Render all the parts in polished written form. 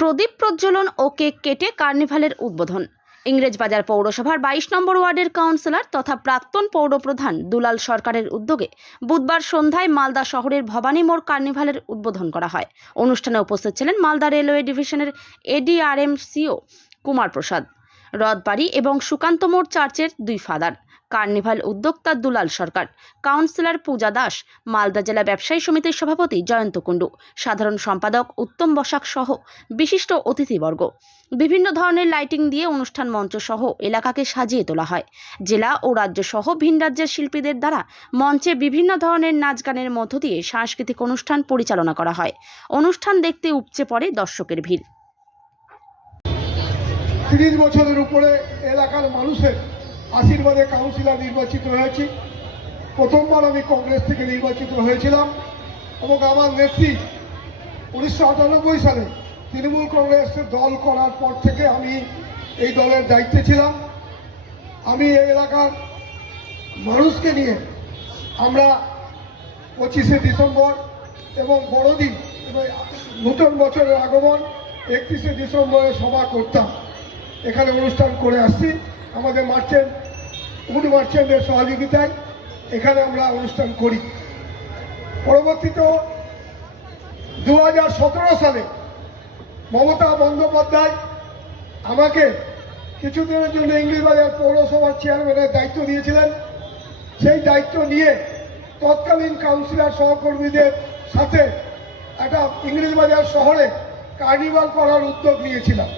প্রদীপ প্রজ্বলন ও cake কেটে কার্নিভালের উদ্বোধন। ইংরেজবাজার পৌরসভার 22 নম্বর ওয়ার্ডের কাউন্সিলর তথা প্রাক্তন পৌরপ্রধান দুলাল সরকারের উদ্যোগে বুধবার সন্ধ্যায় মালদা শহরের ভবানী মোড় কার্নিভালের উদ্বোধন করা হয়। অনুষ্ঠানে উপস্থিত ছিলেন মালদা রেলওয়ে ডিভিশনের এডিআরএমসিও কুমার প্রসাদ, রথবাড়ি এবং সুকান্ত মোড় চার্চের দুই ফাদার, কার্নিভাল উদ্যোক্তা দুলাল সরকার, কাউন্সিলর পূজা দাস, মালদা জেলা ব্যবসায়ী সমিতির সভাপতি জয়ন্ত কুণ্ডু, সাধারণ সম্পাদক উত্তম বসাক সহ বিশিষ্ট অতিথিবর্গ। বিভিন্ন ধরনের লাইটিং দিয়ে অনুষ্ঠান মঞ্চ সহ এলাকাকে সাজিয়ে তোলা হয়। জেলা ও রাজ্য সহ ভিন রাজ্যের শিল্পীদের দ্বারা মঞ্চে বিভিন্ন ধরনের নাচ গানের মধ্য দিয়ে সাংস্কৃতিক অনুষ্ঠান পরিচালনা করা হয়। অনুষ্ঠান দেখতে উপচে পড়ে দর্শকের ভিড়। 30 বছরের উপরে এলাকার মানুষের আশীর্বাদে কাউন্সিলর নির্বাচিত হয়েছি। প্রথমবার আমি কংগ্রেস থেকে নির্বাচিত হয়েছিলাম এবং আমার নেত্রী 1998 সালে তৃণমূল কংগ্রেসের দল করার পর থেকে আমি এই দলের দায়িত্বে ছিলাম। আমি এই এলাকার মানুষকে নিয়ে আমরা 25শে ডিসেম্বর এবং বড়দিন এবং নতুন বছরের আগমন 31শে ডিসেম্বরে সভা করতাম, এখানে অনুষ্ঠান করে আসছি। আমাদের উড মার্চেন্টের সহযোগিতায় এখানে আমরা অনুষ্ঠান করি। পরবর্তীতে 2017 সালে মমতা বন্দ্যোপাধ্যায় আমাকে কিছুদিনের জন্য ইংরেজবাজার পৌরসভার চেয়ারম্যানের দায়িত্ব দিয়েছিলেন। সেই দায়িত্ব নিয়ে তৎকালীন কাউন্সিলর সহকর্মীদের সাথে একটা ইংরেজবাজার শহরে কার্নিভাল করার উদ্যোগ নিয়েছিলাম।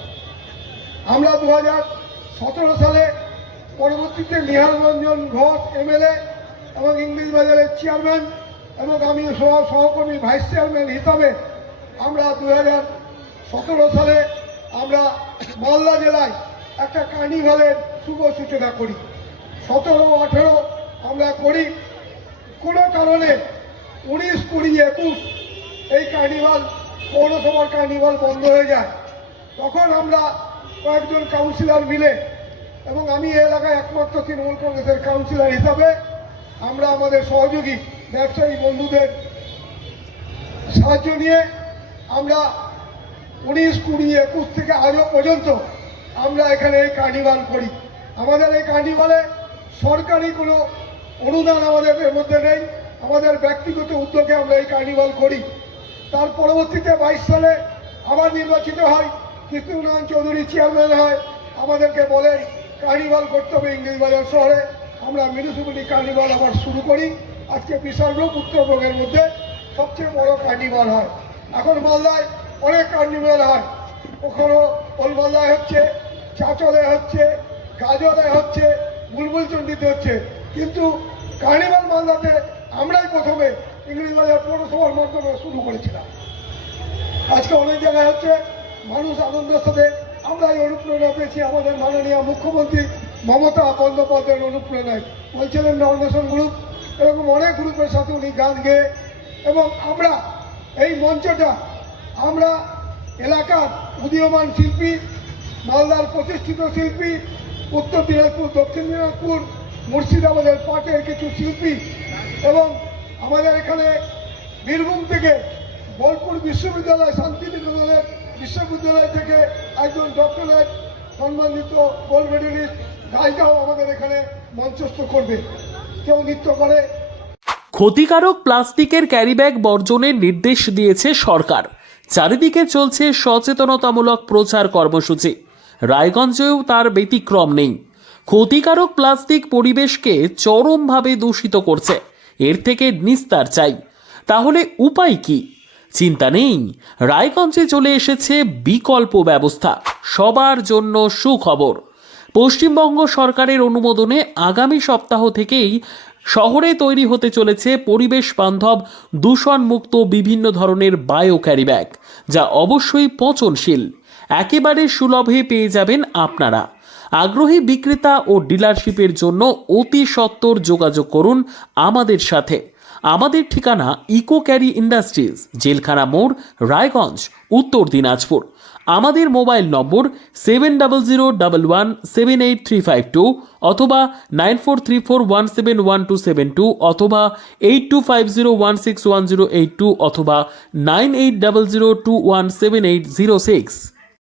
আমরা 2017 সালে পরবর্তীতে নিহাল রঞ্জন ঘোষ এমএলএ এবং ইংরেজবাজারের চেয়ারম্যান এবং আমি সহকর্মী ভাইস চেয়ারম্যান হিসাবে আমরা 2017 সালে আমরা মালদা জেলায় একটা কার্নিভালের শুভ সূচনা করি। 17-18 আমরা করি। কোনো কারণে 19, 20, 21 এই কার্নিভাল পৌরসভার কার্নিভাল বন্ধ হয়ে যায়। তখন আমরা কয়েকজন কাউন্সিলর মিলে এবং আমি এই এলাকায় একমাত্র তৃণমূল কংগ্রেসের কাউন্সিলর হিসাবে আমরা আমাদের সহযোগী ব্যবসায়ী বন্ধুদের সাহায্য নিয়ে আমরা 19, 20, 21 থেকে আজও পর্যন্ত আমরা এখানে এই কার্নিভাল করি। আমাদের এই কার্নিভালে সরকারি কোনো অনুদান আমাদের এর মধ্যে নেই, আমাদের ব্যক্তিগত উদ্যোগে আমরা এই কার্নিভাল করি। তার পরবর্তীতে 22 সালে আবার নির্বাচিত হয়, কৃষ্ণনারায়ণ চৌধুরী চেয়ারম্যান হয়। আমাদেরকে বলে কার্নিভাল করতে হবে ইংরেজবাজার শহরে। আমরা মিউনিসিপ্যালিটি কার্নিভাল আবার শুরু করি। আজকে বিশালরূপ উত্তরবঙ্গের মধ্যে সবচেয়ে বড় কার্নিভাল হয়। এখন মালদায় অনেক কার্নিভাল হয়, কখনো ওলমালদায় হচ্ছে, চাঁচলে হচ্ছে, গাজরে হচ্ছে, বুলবুলচন্ডিতে হচ্ছে, কিন্তু কার্নিভাল মালদাতে আমরাই প্রথমে ইংরেজবাজার পৌরসভার মাধ্যমে শুরু করেছিলাম। আজকে অনেক জায়গায় হচ্ছে, মানুষ আনন্দের সাথে আমরা এই অনুপ্রেরণা পেয়েছি আমাদের মাননীয় মুখ্যমন্ত্রী মমতা বন্দ্যোপাধ্যায়ের অনুপ্রেরণায়। বলছিলেন ফাউন্ডেশন গ্রুপ, এরকম অনেক গ্রুপের সাথে উনি গান গেয়ে এবং আমরা এই মঞ্চটা আমরা এলাকার উদীয়মান শিল্পী, মালদার প্রতিষ্ঠিত শিল্পী, উত্তর দিনাজপুর, দক্ষিণ দিনাজপুর, মুর্শিদাবাদের পাটের কিছু শিল্পী এবং আমাদের এখানে বীরভূম থেকে বোলপুর বিশ্ববিদ্যালয়, শান্তিনিকেতনের বিশ্ববিদ্যালয় থেকে একজন ডক্টরেট সম্মানিত গোল্ড মেডেলিস্ট গায়িকাও আমাদের এখানে মঞ্চস্থ করবে, কেউ নৃত্য করে। ক্ষতিকারক প্লাস্টিকের ক্যারিব্যাগ বর্জনের নির্দেশ দিয়েছে সরকার। চারিদিকে চলছে সচেতনতামূলক প্রচার কর্মসূচি। রায়গঞ্জেও তার ব্যতিক্রম নেই। ক্ষতিকারক প্লাস্টিক পরিবেশকে চরমভাবে দূষিত করছে। এর থেকে নিস্তার চাই। তাহলে উপায় কি? চিন্তা নেই, রায়গঞ্জে চলে এসেছে বিকল্প ব্যবস্থা। সবার জন্য সুখবর। পশ্চিমবঙ্গ সরকারের অনুমোদনে আগামী সপ্তাহ থেকেই শহরে তৈরি হতে চলেছে পরিবেশ বান্ধব দূষণমুক্ত বিভিন্ন ধরনের বায়ো ক্যারিব্যাগ, যা অবশ্যই পচনশীল। একেবারে সুলভে পেয়ে যাবেন আপনারা। আগ্রহী বিক্রেতা ও ডিলারশিপের জন্য অতি সত্বর যোগাযোগ করুন আমাদের সাথে। আমাদের ঠিকানা ইকো ক্যারি ইন্ডাস্ট্রিজ, জেলখানা মোড়, রায়গঞ্জ, উত্তর দিনাজপুর। আমাদের মোবাইল নম্বর 7001178352 অথবা 9434171272 অথবা 8250161082 অথবা 9800217806।